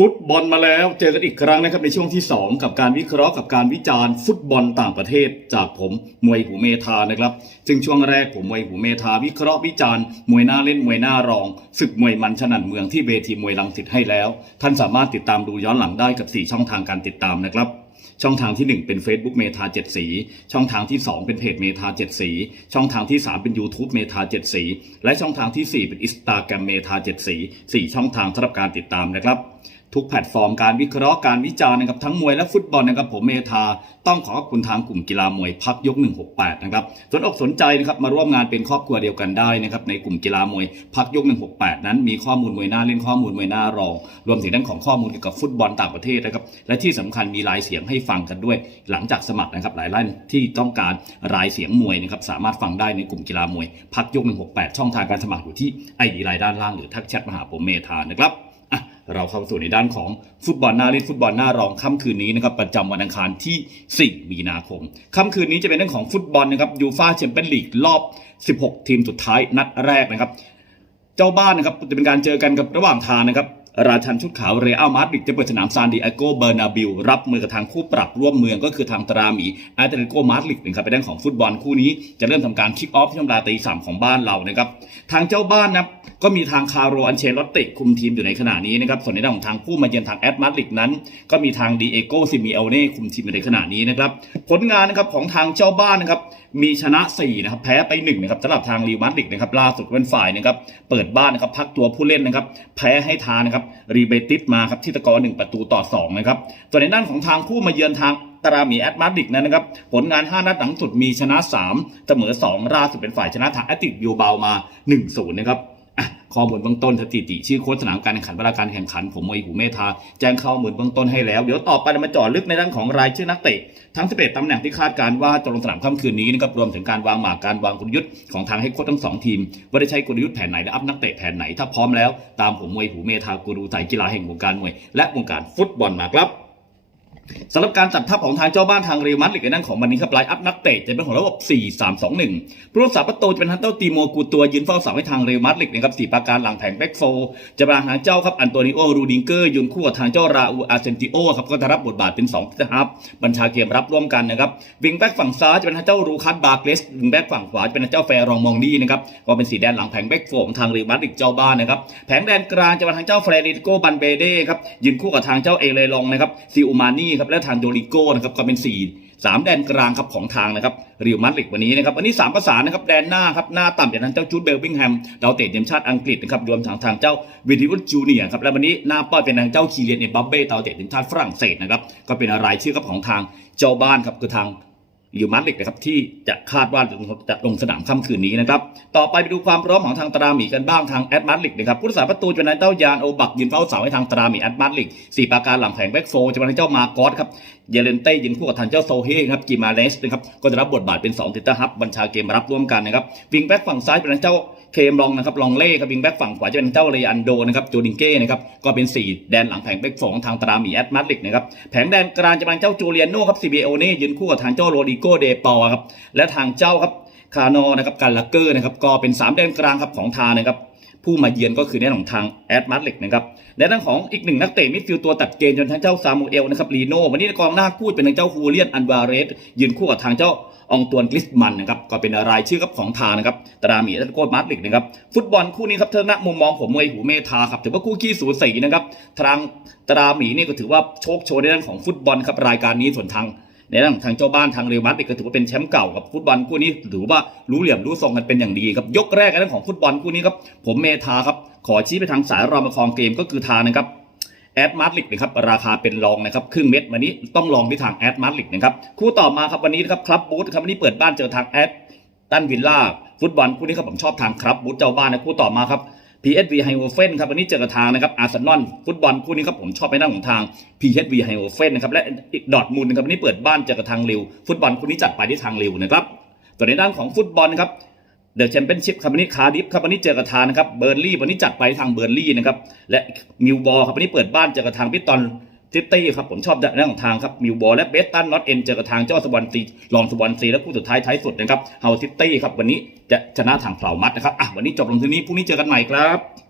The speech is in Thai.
ฟุตบอลมาแล้วเจอกันอีกครั้งนะครับในช่วงที่ 2 กับการวิเคราะห์กับการวิจารณ์ฟุตบอลต่างประเทศ จากผมมวยหูเมธานะครับซึ่งช่วงแรกผมมวยหูเมธาวิเคราะห์วิจารณ์มวยหน้าเล่นมวยหน้ารองศึกมวยมันชนันเมืองที่เวทีมวยลังสิตให้แล้ว ท่านสามารถติดตามดูย้อนหลังได้กับ 4 ช่องทางการติดตามนะครับช่องทางที่ 1 เป็น Facebook เมธาเจ็ดสี ช่องทางที่ 2 เป็นเพจเมธาเจ็ดสี ช่องทางที่ 3 เป็น YouTube เมธาเจ็ดสี และช่องทางที่ 4 เป็น Instagram เมธาเจ็ดสี 4 ช่องทางสำหรับการติดตามนะครับ ทุกแพลตฟอร์มการวิเคราะห์การวิจารณ์นะครับทั้งมวยและฟุตบอลนะครับผมเมธาต้องขอขอบคุณทางกลุ่มกีฬามวยพักยก 168 นะครับสนอกสนใจนะครับมาร่วมงานเป็นครอบครัวเดียวกันได้นะครับในกลุ่มกีฬามวยพักยก 168 นั้นมีข้อมูลมวยหน้าเล่นข้อมูลมวยหน้ารอง รวมถึงด้านของข้อมูลเกี่ยวกับฟุตบอลต่างประเทศนะครับและที่สำคัญมีรายเสียงให้ฟังกันด้วย หลังจากสมัครนะครับหลายท่านที่ต้องการรายเสียงมวยนะครับสามารถฟังได้ในกลุ่มกีฬามวยพักยก 168 ช่องทางการสมัครอยู่ที่ไอดีไลน์ด้านล่างหรือทักแชทมาหาผมเมธานะครับ เราเข้าสู่ในด้านของฟุตบอลหน้าล่นฟุตบอลหน้ารองค่ำคืนนี้นะครับประจำวันอังคารที่ 4 มีนาคมค่ำคืนนี้จะเป็นเรื่องของฟุตบอลนะครับยูฟาแชมเปี้ยนลีกรอบ 16 ทีมสุดท้ายนัดแรกนะครับ เจ้าบ้านนะครับจะเป็นการเจอกันกับระหว่างทางนะครับราชันชุดขาวเรอัลมาดริดจะเปิดสนามซานดิเอโกเบอร์นาบิลรับมือกับทางคู่ปรับร่วมเมืองก็คือทางตราหมีอาเตติโกมาดริดนะครับเป็นด้านของฟุตบอลคู่นี้จะเริ่มทำการคิกออฟที่ทำลาตีสามของบ้านเรานะครับทางเจ้าบ้านนะครับ ก็มีทางคาร์โรอันเชลอตติคุมทีมอยู่ในขณะนี้นะครับ ส่วนในด้านของทางผู้มาเยือนทางแอตมาดริดนั้น ก็มีทางดีเอโกซิมิเอลเน่คุมทีมอยู่ในขณะนี้นะครับ ผลงานนะครับของทางเจ้าบ้านนะครับ มีชนะ4นะครับแพ้ไป1นะครับสำหรับทางรีมาดริดนะครับล่าสุดเป็นฝ่ายนะครับเปิดบ้านนะครับพักตัวผู้เล่นนะครับแพ้ให้ทางนะครับรีเบติสมาครับที่ตะกอร์1ประตูต่อ2นะครับส่วนในด้านของทางผู้มาเยือนทางตารามีแอตมาดริดนั้นนะครับ ผลงาน 5 นัดหลังสุดมีชนะ 3 เสมอ2ล่าสุดเป็นฝ่ายชนะทางแอติกยูเบามา 1-0 นะครับ ข้อมูลเบื้องต้นสถิติ ชื่อโค้ชสนามการแข่งขันเวลาการแข่งขัน ผมมวยหูเมธาแจ้งข้อมูลเบื้องต้นให้แล้ว เดี๋ยวต่อไปเรามาเจาะลึกในด้านของรายชื่อนักเตะทั้ง 11ตำแหน่งที่คาดการว่าจะลงสนามค่ำคืนนี้นะครับรวมถึงการวางหมากการวางกลยุทธ์ของทางให้โค้ชทั้งสองทีมว่าได้ใช้กลยุทธ์แผนไหนและอัพนักเตะแผนไหนถ้าพร้อมแล้วตามผมมวยหูเมธากูรูสายกีฬาแห่งวงการมวยและวงการฟุตบอลมาครับ สำหรับการจัดทัพของทางเจ้าบ้านทางเรอัลมาดริดในด้านของวันนี้ครับไลน์อัพนักเตะจะเป็นของระบบ 4 3 2 1 ผู้รักษาประตูจะเป็นฮันเตอร์ตีโมกูตัวยืนเฝ้าเสาให้ทางเรอัลมาดริดนะครับสี่ประการหลังแผงแบ็กโฟจะเป็นทางเจ้าครับอันโตนิโอรูดิงเกอร์ยืนคู่กับทางเจ้าราอูอาร์เซนติโอครับก็จะรับบทบาทเป็น2นะครับบัญชาเกมรับร่วมกันนะครับวิงแบ็กฝั่งซ้ายจะเป็นทางเจ้ารูคัสบาร์เกสวิงแบ็กฝั่งขวาจะเป็นทางเจ้าแฟรองมองดีนะครับก็เป็นสีแดนหลังแผงแบ็กโฟของทางเรอัลมาดริดเจ้าบ้านนะครับแผงแดนกลางจะเป็นทางเจ้าเฟรดิโกบันเบเด้ครับยืนคู่กับทางเจ้าเอเลลองนะครับซิอูมานีครับและทางโดริโกนะครับก็เป็นสี่สามแดนกลางครับของทางนะครับเรียวมัดลิกวันนี้นะครับวันนี้สามประสานนะครับแดนหน้าครับหน้าต่ำจากทางเจ้าจูดเบลวิงแฮมดาวเตะทีมชาติอังกฤษนะครับรวมทางทางเจ้าวิดิวุฒจูเนียร์ครับและวันนี้หน้าป้อยเป็นทางเจ้าคีเลียนเอ็มบัปเบ้ดาวเตะทีมชาติฝรั่งเศสนะครับก็เป็นรายชื่อครับของทางเจ้าบ้านครับคือทาง อยู่มาดริดนะครับที่จะคาดว่าจะลงสนามค่ำคืนนี้นะครับต่อไปไปดูความพร้อมของทางตราหมีกันบ้างทางแอดมาดริดนะครับผู้รักษาประตูจะนนายเต้ายานโอบักยืนเฝ้าเสาให้ทางตราหมีแอดมาดริดสี่ปากการหลังแผงแบ็กโฟจะเป็นนายเจ้ามาโกอสครับเยเลนเต้ยินคู่กับทางเจ้าโซเฮครับกิมาเลสนะครับก็จะรับบทบาทเป็น2ติตเตอร์ฮับบัญชาเกมรับร่วมกันนะครับวิงแบ็กฝั่งซ้ายเป็นนายเจ้า เคมลองนะครับลองเล่ครับวิงแบ็กฝั่งขวาจะเป็นเจ้าเรอันโดนะครับโจดิงเก้นะครับก็เป็น 4 แดนหลังแผงแบ็กสองทางตราหมีแอดมาดริดนะครับแผงแดนกลางจะเป็นเจ้าจูเลียโน่ครับซีเบโอเน่ยืนคู่กับทางเจ้าโรดิโกเดปอครับและทางเจ้าครับคาโนนะครับกันลักเกอร์นะครับก็เป็น 3 แดนกลางครับของทางนะครับผู้มาเยือนก็คือในของทางแอดมาดริดนะครับในด้านของอีกหนึ่งนักเตะมิดฟิลด์ตัวตัดเกณฑ์จนทางเจ้าซามูเอลนะครับลีโน่วันนี้กองหน้าพูดเป็นทางเจ้าฮูเลียนอันวาเรสยืนคู่กับทางเจ้า องตวนกลิสมันนะครับก็เป็นรายชื่อครับของทานะครับตรามีและโกมาดริกนะครับฟุตบอลคู่นี้ครับเท่านะมุมมองผมมวยหูเมธาครับถือว่าคู่ขี้สูสีนะครับทางตรามีนี่ก็ถือว่าโชคโชว์ในด้านของฟุตบอลครับรายการนี้ส่วนทางในด้านของทางเจ้าบ้านทางเรอัลมาดริดก็ถือว่าเป็นแชมป์เก่ากับฟุตบอลคู่นี้ถือว่ารู้เหลี่ยมรู้ทรงกันเป็นอย่างดีครับยกแรกในเรื่องของฟุตบอลคู่นี้ครับผมเมธาครับขอชี้ไปทางสายรองประคองเกมก็คือทานะครับ แอดมาดริดนะครับราคาเป็นรองนะครับครึ่งเม็ดวันนี้ต้องลองที่ทางแอดมาดริดนะครับคู่ต่อมาครับวันนี้นะครับครับบูธครับวันนี้เปิดบ้านเจอทางแอดตันวิลล่าฟุตบอลคู่นี้ครับผมชอบทางครับบูธเจ้าบ้านนะคู่ต่อมาครับ PSV ไฮโอเฟนครับวันนี้เจอกับทางนะครับอาร์เซนอลฟุตบอลคู่นี้ครับผมชอบไปด้านของทาง PSV ไฮโอเฟนนะครับและอีกดอทมูลนะครับวันนี้เปิดบ้านเจอกับทางริวฟุตบอลคู่นี้จัดไปที่ทางริวนะครับส่วนในด้านของฟุตบอลนะครับ เดอะแชมเปี้ยนชิพครับวันนี้คาร์ดิฟครับวันนี้เจอกับทางนะครับเบอร์ลี่วันนี้จัดไปทางเบอร์ลี่นะครับและมิวบอลครับวันนี้เปิดบ้านเจอกับทางพิตตอนซิตี้ครับผมชอบเรื่องของทางครับมิวบอลและเบสตันน็อตเอ็นเจอกับทางเจ้าสวอนซีลองสวอนซีและคู่สุดท้ายท้ายสุดนะครับเฮาซิตี้ครับวันนี้จะชนะทางเผามัดนะครับอะวันนี้จบลงที่นี้พรุ่งนี้เจอกันใหม่ครับ